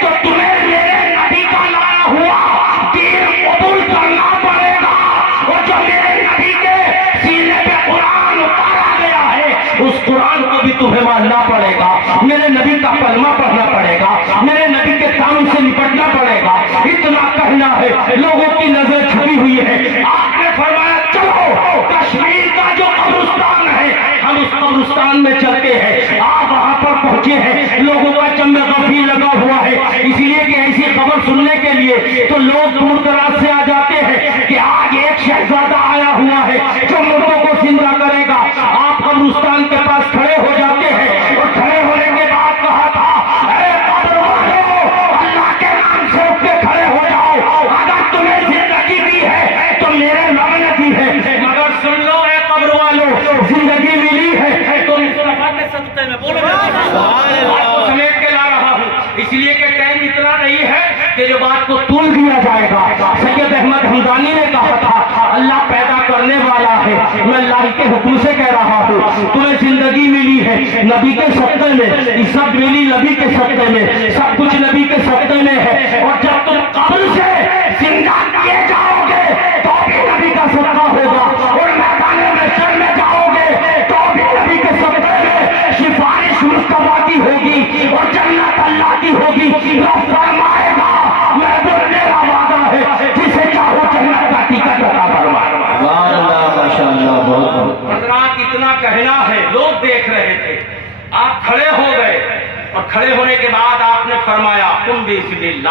تو تمہیں میرے نبی کا لایا ہوا دین قبول کرنا پڑے گا, اور جو میرے نبی کے سینے پہ قرآن اتارا گیا ہے اس قرآن کو بھی تمہیں ماننا پڑے گا, میرے نبی کا کلمہ پڑھنا پڑے گا, میرے نبی کے کام سے نپٹنا پڑے گا. اتنا کہنا ہے, لوگوں کی نظر چھپی ہوئی ہے. آپ نے فرمایا چلو کشمیر کا جو قبرستان ہے ہم اس قبرستان میں چلتے ہیں. آپ وہاں پر پہنچے ہیں, لوگوں کا چمے غفیر لگا ہوا ہے, اسی لیے کہ ایسی خبر سننے کے لیے تو لوگ دور دراز سے آ جاتے ہیں کہ آج ایک شہزادہ آیا ہوا ہے جو مردوں کو زندہ کرے گا. آپ قبرستان کے پاس کھڑے ہو جاتے ہیں اور کھڑے ہونے کے بعد کہا تھا اے قبر والو, اللہ کے نام سے اٹھ کے کھڑے ہو جاؤ, اگر تمہیں زندگی دی ہے تو میرے رب نے دی ہے, مگر سن لو اے قبر والو, زندگی ملی ہے تو سمجھتے میں بولو آپ کو سمیٹ کے لا رہا ہوں, اس لیے کہ ٹائم اتنا نہیں ہے کہ جو بات کو تول دیا جائے گا. سید احمد حمدانی نے کہا تھا اللہ پیدا کرنے والا ہے, میں اللہ کے حکم سے کہہ رہا ہوں تمہیں زندگی ملی ہے نبی کے صدقے میں, عزت ملی نبی کے صدقے میں, سب کچھ نبی کے صدقے میں ہے, اور جب تم قبر سے زندہ کیے جاؤ گے تو بھی نبی کا صدقہ ہوگا, اور میدان محشر میں جاؤ گے تو بھی نبی کے صدقے میں سفارش مصطفیٰ کی ہوگی اور جنت اللہ کی ہوگی. رب فرمائے گا محبوب میرا وعدہ ہے جسے چاہو جنت کا ٹکٹ عطا فرمائے گا. ماشاءاللہ. بہت حضرات اتنا کہنا ہے, لوگ دیکھ رہے تھے, آپ کھڑے ہو گئے, اور کھڑے ہونے کے بعد آپ نے فرمایا قم بِإِذْنِ،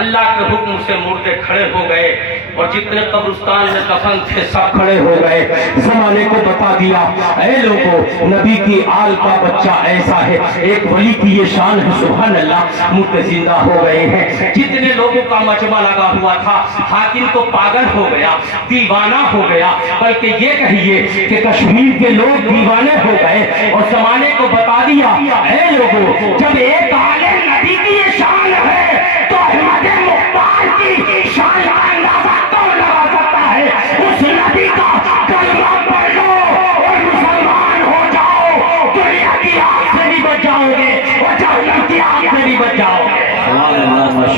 اللہ کے حکم سے مردے کھڑے ہو گئے اور جتنے قبرستان میں کفن تھے سب کھڑے ہو گئے۔ زمانے کو بتا دیا اے لوگوں نبی کی آل کا بچہ ایسا ہے، ایک ولی کی یہ شان ہے، سبحان اللہ، مردے زندہ ہو گئے ہیں۔ جتنے لوگوں کا مجمع لگا ہوا تھا حاکم تو پاگل ہو گیا، دیوانہ ہو گیا، بلکہ یہ کہیے کہ کشمیر کے لوگ دیوانے ہو گئے اور زمانے کو بتا دیا اے لوگوں جب ایک عالم نبی کی یہ شان ہے تو احمد مختار کی شان کا اندازہ کون لگا سکتا ہے؟ اس نبی کا کلمہ پڑھ لو اور مسلمان ہو جاؤ، دنیا کی آگ سے بھی بچ جاؤ گے اور جہنم کی آگ سے بھی بچ جاؤ گے۔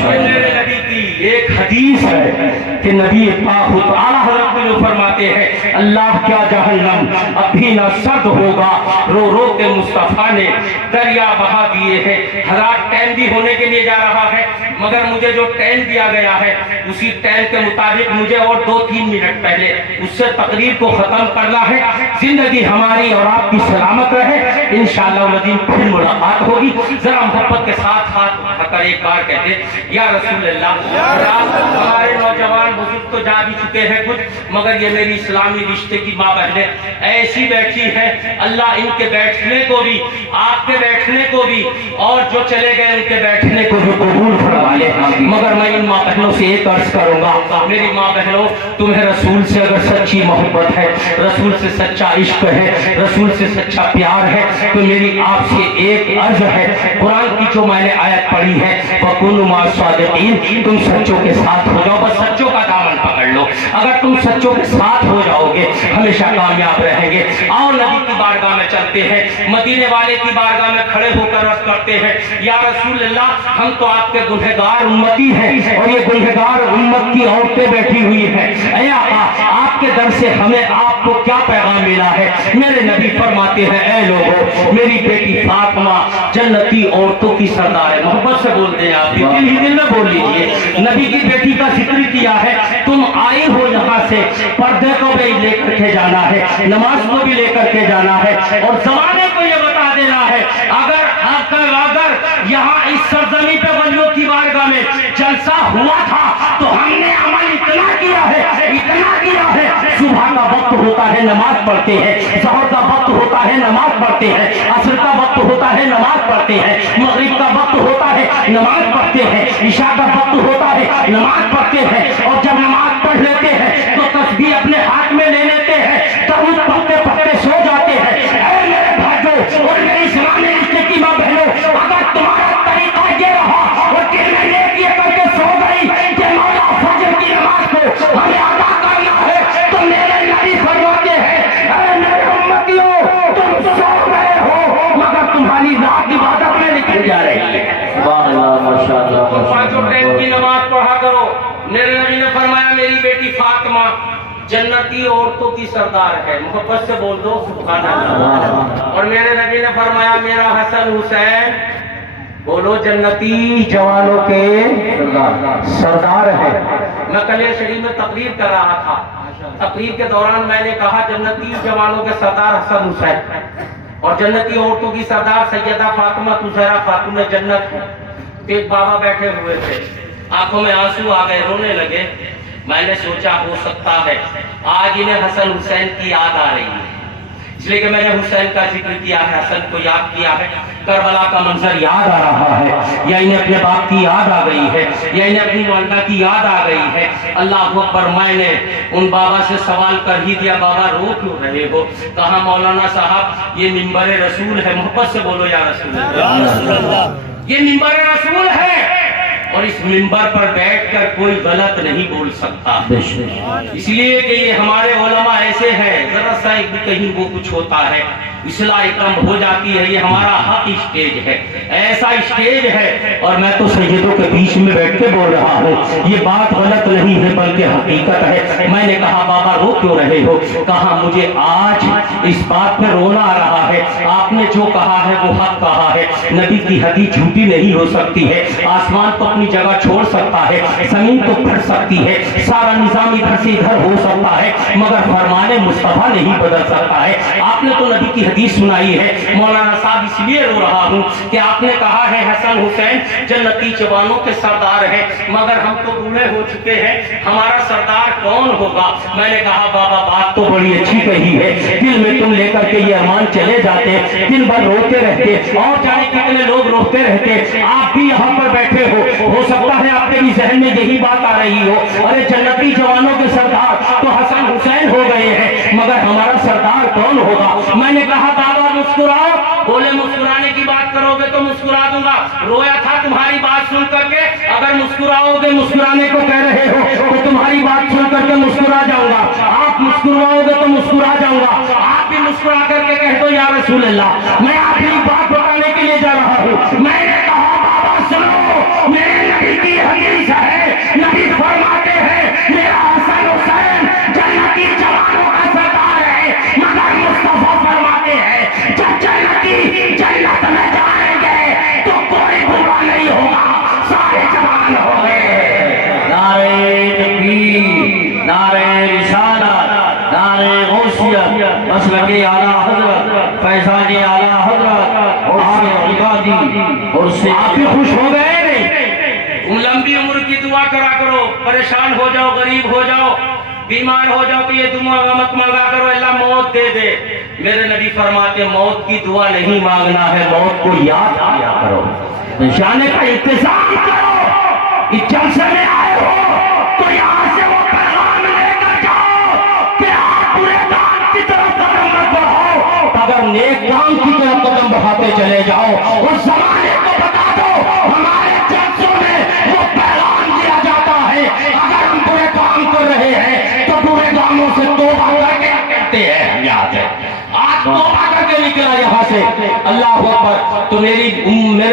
میرے نبی کی ایک حدیث ہے کہ نبی پاک اعلیٰ حضرت میں فرماتے ہیں اللہ کیا جہنم ابھی نہ سرد ہوگا، رو رو کے مصطفیٰ نے دریا بہا دیے ہیں۔ حضرات ٹائم بھی ہونے کے لیے جا رہا ہے مگر مجھے جو ٹائم دیا گیا ہے اسی ٹائم کے مطابق مجھے اور 2-3 منٹ پہلے اس سے تقریر کو ختم کرنا ہے۔ زندگی ہماری اور آپ کی سلامت رہے، انشاءاللہ العظیم پھر ملاقات ہوگی۔ ذرا محبت کے ساتھ ہاتھ اٹھا کر ایک بار کہتے ہیں یا رسول اللہ۔ ہمارے نوجوان بزرگ تو جا بھی چکے ہیں کچھ، مگر یہ میری اسلامی رشتے کی ماں بہنیں ایسی بیٹھی ہیں، اللہ ان کے بیٹھنے کو بھی، آپ کے بیٹھنے کو بھی، اور جو چلے گئے ان کے بیٹھنے کو بھی قبول فرما لے۔ مگر میں ان ماں بہنوں سے ایک عرض کروں گا، میری ماں بہنوں تمہیں رسول سے اگر سچی محبت ہے، رسول سے سچا عشق ہے، رسول سے سچا پیار ہے تو میری آپ سے ایک عرض ہے، قرآن کی جو میں نے آیت پڑھی ہے وَكُونُوا مَعَ الصَّادِقِينَ، تم سچوں کے ساتھ ہو جاؤ، بس سچوں کا دامن پکڑ لو۔ اگر تم سچوں کے ساتھ ہو جاؤ گے ہمیشہ کامیاب رہیں گے۔ اور نبی کی بارگاہ میں چلتے ہیں، مدینے والے کی بارگاہ میں کھڑے ہو کر عرض کرتے ہیں یا رسول اللہ ہم تو آپ کے گنہگار امتی ہیں اور یہ گنہگار امت کی عورتیں بیٹھی ہوئی ہیں، اے آقا آپ کے در سے ہمیں آپ کو کیا پیغام ملا ہے؟ میرے نبی فرماتے ہیں اے لوگوں میری بیٹی فاطمہ جنتی عورتوں کی سردار ہے۔ محبت سے بولتے ہیں آپ بھی، دل ہی دل میں بول لیجیے، نبی کی بیٹی کا ذکر کیا ہے۔ تم آئی ہو یہاں سے، پردے کو بھی لے کر کے جانا ہے، نماز کو بھی لے کر کے جانا ہے اور زمانے کو یہ بتا دینا ہے اگر یہاں اس سرزمین پہ ولیوں کی بارگاہ میں جلسہ ہوا تھا تو ہم نے عمل اتنا کیا ہے، صبح کا وقت ہوتا ہے نماز پڑھتے ہیں، ظہر کا وقت ہوتا ہے نماز پڑھتے ہیں، عصر کا وقت ہوتا ہے نماز پڑھتے ہیں، مغرب کا وقت ہوتا ہے نماز پڑھتے ہیں، عشاء کا وقت ہوتا ہے نماز پڑھتے ہیں، اور جب نماز پڑھ لیتے ہیں تو تسبیح اپنے ہاتھ میں لے لیتے ہیں، تب پڑھتے پڑھتے سو جاتے ہیں۔ اے میرے بھائیوں اور میری اسلامی رشتے کی ماں بہنوں، اگر تمہارا طریقہ یہ رہا اور کہ میں نے یہ کر کے سو گئی کہ مولا فجر کی نماز کو ہمیں ادا کرنا ہے تو میرے نبی فرماتے ہیں اے میرے امتیوں تم سو گئے ہو مگر تمہاری ذات عبادت میں نکل جا رہی ہے۔ سبحان اللہ، ماشاءاللہ، پانچوں ٹائم کی نماز پڑھا کرو۔ میرے نبی نے فرمایا میری بیٹی فاطمہ جنتی عورتوں کی سردار ہے، محبت سے بول دو سبحان اللہ۔ اور میرے نبی نے فرمایا میرا حسن حسین بولو جنتی جوانوں کے سردار ہے۔ میں کلیہ شریف میں تقریر کر رہا تھا، تقریر کے دوران میں نے کہا جنتی جوانوں کے سردار حسن حسین اور جنتی عورتوں کی سردار سیدہ فاطمہ زہرا خاتون جنت۔ ایک بابا بیٹھے ہوئے تھے، آنکھوں میں آنسو آ گئے، رونے لگے۔ میں نے سوچا ہو سکتا ہے آج انہیں حسن حسین کی یاد آ رہی ہے، اس لیے کہ میں نے حسین کا ذکر کیا ہے، حسن کو یاد کیا ہے، کربلا کا منظر یاد آ رہا ہے، یا انہیں اپنے باپ کی یاد آ گئی ہے، یا انہیں اپنی والدہ کی یاد آ گئی ہے۔ اللہ اکبر، میں نے ان بابا سے سوال کر ہی دیا بابا رو کیوں رہے ہو؟ کہا مولانا صاحب یہ منبر رسول ہے۔ محبت سے بولو یا رسول اللہ، یہ منبر رسول ہے اور اس منبر پر بیٹھ کر کوئی غلط نہیں بول سکتا، اس لیے کہ یہ ہمارے علماء ایسے ہیں ذرا سا کہیں وہ کچھ ہوتا ہے اصلاح کم ہو جاتی ہے، یہ ہمارا حق اسٹیج ہے، ایسا اسٹیج ہے اور میں تو سیدوں کے بیچ میں بیٹھ کے بول رہا ہوں، یہ بات غلط نہیں ہے بلکہ حقیقت ہے۔ میں نے کہا بابا رو کیوں رہے ہو؟ کہا مجھے آج اس بات پہ رونا آ رہا ہے، آپ نے جو کہا ہے وہ حق کہا ہے، نبی کی حدیث جھوٹی نہیں ہو سکتی ہے، آسمان تو اپنی جگہ چھوڑ سکتا ہے، زمین تو پھٹ سکتی ہے، سارا نظام ادھر سے ادھر ہو سکتا ہے، مگر فرمان مصطفیٰ نہیں بدل سکتا ہے۔ آپ نے تو نبی کی حدیث سنائی ہے مولانا صاحب اس لیے رو رہا ہوں کہ آپ نے کہا ہے حسن حسین جنتی جوانوں کے سردار ہیں مگر ہم تو بوڑھے ہو چکے ہیں ہمارا سردار کون ہوگا میں نے کہا بابا بات تو بڑی اچھی کہی ہے دل میں تم لے کر کے یہ ارمان چلے جاتے دن بھر روتے رہتے اور جانے کتنے لوگ روتے رہتے آپ بھی یہاں پر بیٹھے ہو سکتا ہے آپ کے بھی ذہن میں یہی بات آ رہی ہو ارے جنتی جوانوں کے سردار تو حسن حسین ہو گئے ہیں مگر ہمارا سردار کون ہوگا میں نے کہا بابا مسکراؤ بولے مسکرانے کی بات کرو گے تو مسکرا دوں گا رویا تھا تمہاری بات سن کر کے اگر مسکراؤ گے مسکرانے کو کہہ رہے ہو تو تمہاری بات سن کر کے مسکرا جاؤں گا آپ مسکراؤ گے تو مسکرا جاؤں گا آپ بھی مسکرا کر کے کہہ دو یا رسول اللہ میں آپ کی بات بتانے کے لیے جا رہا ہوں میں نے کہا بابا سنو میرے نبی کی حدیث ہے نبی فرماتے ہیں میرا حسن حسین جنتی جوانوں کا سردار ہے مگر مصطفیٰ فرماتے ہیں جب جنتی جنت میں جائیں گے تو کوئی برا نہیں ہوگا سارے جوان ہوں گے نعرہ تکبیر نعرہ رسالت نعرہ غوثیت مسلک اعلیٰ حضرت فیضان اعلیٰ حضرت اور عبادی اور سے آپ بھی خوش ہو گئے لمبی عمر کی دعا کرا کرو پریشان ہو جاؤ غریب ہو جاؤ بیمار ہو جاؤ تو یہ دعا مت مانگا کرو اللہ موت دے دے میرے نبی فرماتے موت کی دعا نہیں مانگنا ہے موت کو یاد کیا کرو جانے کا انتظام کرو اس جلسے میں آئے ہو تو یہاں سے وہ پیغام لے کر جاؤ کہ آپ برے کام کی طرف قدم مت بڑھاؤ اگر نیک کام کی طرف قدم بڑھاتے چلے جاؤ اور زمانے کو بتا دو ہمارے جلسوں میں وہ پیغام دیا جاتا ہے اگر ہم برے کام کر رہے ہیں تو برے کاموں سے توبہ کر کے کہتے ہیں یاد ہے آج توبہ کر کے نکلا یہاں سے اللہ اکبر تو میرے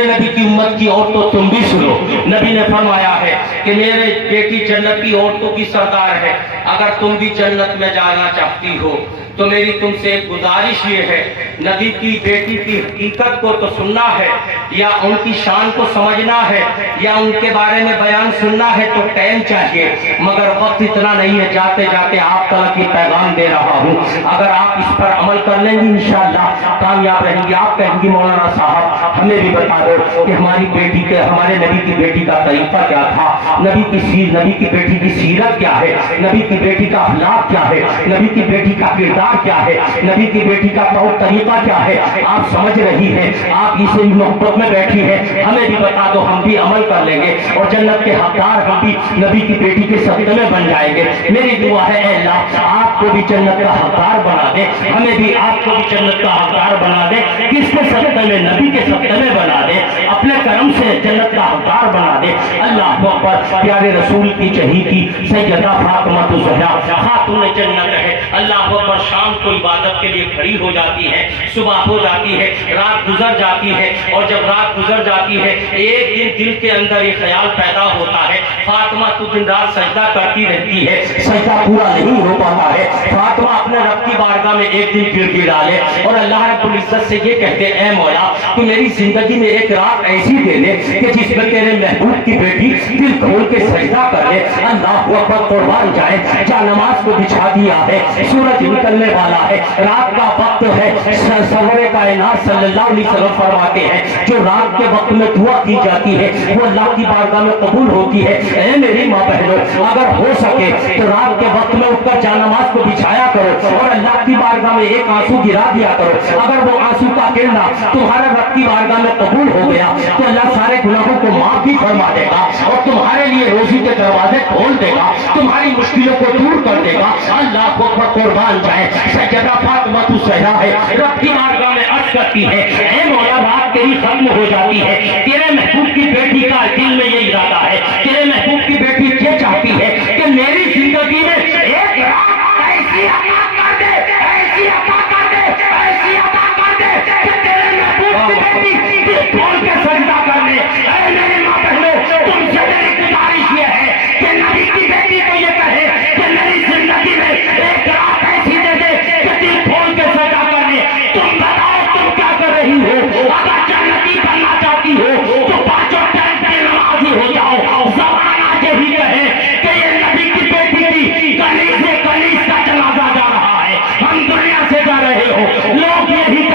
نبی کی امت کی عورتوں تم بھی سنو نبی نے فرمایا ہے کہ میرے بیٹی جنتی عورتوں کی سردار ہے اگر تم بھی جنت میں جانا چاہتی ہو تو میری تم سے ایک گزارش یہ ہے نبی کی بیٹی کی حقیقت کو تو سننا ہے یا ان کی شان کو سمجھنا ہے یا ان کے بارے میں بیان سننا ہے تو ٹائم چاہیے مگر وقت اتنا نہیں ہے جاتے جاتے آپ تک کی پیغام دے رہا ہوں اگر آپ اس پر عمل کر لیں گے انشاءاللہ کامیاب رہیں گے آپ کہیں گے مولانا صاحب ہمیں بھی بتا دو کہ ہماری بیٹی کے ہمارے نبی کی بیٹی کا طریقہ کیا تھا نبی کی بیٹی کی سیرت کیا ہے نبی کی بیٹی کا اخلاق کیا ہے نبی کی بیٹی کا کردار کیا ہے نبی کی بیٹی کا طور طریقہ کیا ہے آپ سمجھ رہی ہیں آپ اسے محبت میں بیٹھی ہیں ہمیں بھی بتا دو ہم بھی عمل کر لیں گے اور جنت کے حقدار ہم بھی نبی کی بیٹی کے صدقے میں بن جائیں گے میری دعا ہے اے اللہ آپ کو بھی جنت کا حقدار بنا دے ہمیں بھی آپ کو بھی جنت کا حقدار بنا دے کس کے صدقے میں نبی کے صدقے میں بنا دے اپنے کرم سے جنت کا حقدار بنا دے اللہ اکبر پیارے رسول کی چہیتی سیدہ فاطمہ الزہرا خاتون جنت ہے اللہ اکبر شام کو عبادت کے لیے کھڑی ہو جاتی ہے صبح ہو جاتی ہے رات گزر جاتی ہے اور جب رات گزر جاتی ہے ایک دن دل کے اندر یہ خیال پیدا ہوتا ہے فاطمہ تو دن رات سجدہ کرتی رہتی ہے سجدہ پورا نہیں ہو پاتا ہے فاطمہ اپنے رب کی بارگاہ میں ایک دن گر گر ڈالے اور اللہ رب العزت سے یہ کہتے اے مولا تو میری زندگی میں ایک رات ایسی دے دے کہ جس میں تیرے محبوب کی بیٹی دل کھول کے سجدہ کر لے اللہ اکبر قربان جائے جا نماز کو بچھا دیا ہے سورج نکلنے والا ہے رات کا وقت ہے سرور کائنات صلی اللہ علیہ وسلم فرماتے ہیں جو رات کے وقت میں دعا کی جاتی ہے وہ اللہ کی بارگاہ میں قبول ہوتی ہے اے میری ماں بہنوں اگر ہو سکے تو رات کے وقت میں اٹھ کر جانماز کو بچھایا کرو اور اللہ کی بارگاہ میں ایک آنسو گرا دیا کرو اگر وہ آنسو کا گرنا تمہارے رب کی بارگاہ میں قبول ہو گیا تو اللہ سارے گناہوں کو معاف بھی فرما دے گا اور تمہارے لیے روزی کے دروازے کھول دے گا تمہاری مشکلوں کو دور کر دے گا اللہ کو قربان جائے سیدہ فاطمہ الزہرا ہے رب کی بارگاہ میں عرض کرتی ہے اے مولا رات تیری ختم ہو جاتی ہے تیرے محبوب کی بیٹی کا دل میں یہ ارادہ ہے تیرے محبوب کی بیٹی یہ چاہتی ہے کہ میری زندگی میں ایک رات ایسی عطا کر دے ایسی عطا کر دے ایسی عطا کر دے کہ تیرے محبوب کی بیٹی دل کھول کے سجدہ کر لے اے میری ماں بہنوں تم سے میری گزارش یہ ہے کہ نبی کی بیٹی کو یہ کہے کہ میری زندگی میں ایک رات ایسی دے دے کہ دل کھول کے سجدہ کر لے تم بتاؤ تم کیا کر رہی ہو اگر جنتی بننا چاہتی ہو تو پانچوں ٹائم کی نمازی ہو جاؤ زمانہ یہی کہے کہ یہ نبی کی بیٹی کی گلی سے گلی کا جنازہ جا رہا ہے ہم دنیا سے جا رہے ہو لوگ یہی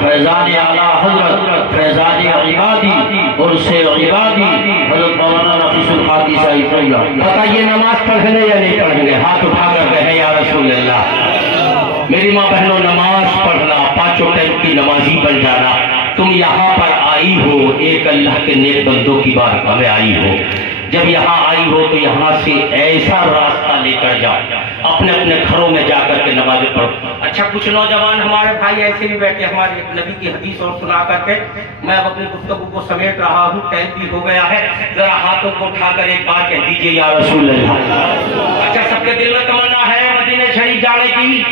فیضان اعلیٰ حضرت فیضان عبادی اور سے عبادی حضرت مولانا نفیس القادری صاحب بتائیے نماز پڑھنے یا نہیں پڑھنے؟ ہاتھ اٹھا کر کہیں یا رسول اللہ۔ میری ماں بہنوں، نماز پڑھنا، پانچوں ٹائم کی نمازی بن جانا۔ تم یہاں پر آئی ہو، ایک اللہ کے نیک بندوں کی بارگاہ میں آئی ہو۔ جب یہاں آئی ہو تو یہاں سے ایسا راستہ لے کر جاؤ، اپنے اپنے گھروں میں جا کر کے نمازیں پڑھو۔ اچھا، کچھ نوجوان ہمارے بھائی ایسے بھی بیٹھے ہمارے نبی کی حدیث اور سنا کر کے میں اب اپنی گفتگو کو سمیٹ رہا ہوں، ٹائم بھی ہو گیا ہے، ذرا ہاتھوں کو اٹھا کر ایک بات کہہ دیجیے یا رسول اللہ۔ اچھا، سب کے دل میں تمنا ہے مدینہ شریف جانے کی،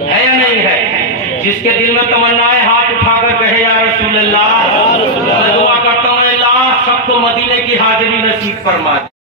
ہے یا نہیں ہے؟ جس کے دل میں تمنا ہے ہاتھ اٹھا کر کہے یا رسول اللہ۔ میں دعا کرتا ہوں اللہ سب کو مدینے کی حاضری نصیب فرما دے۔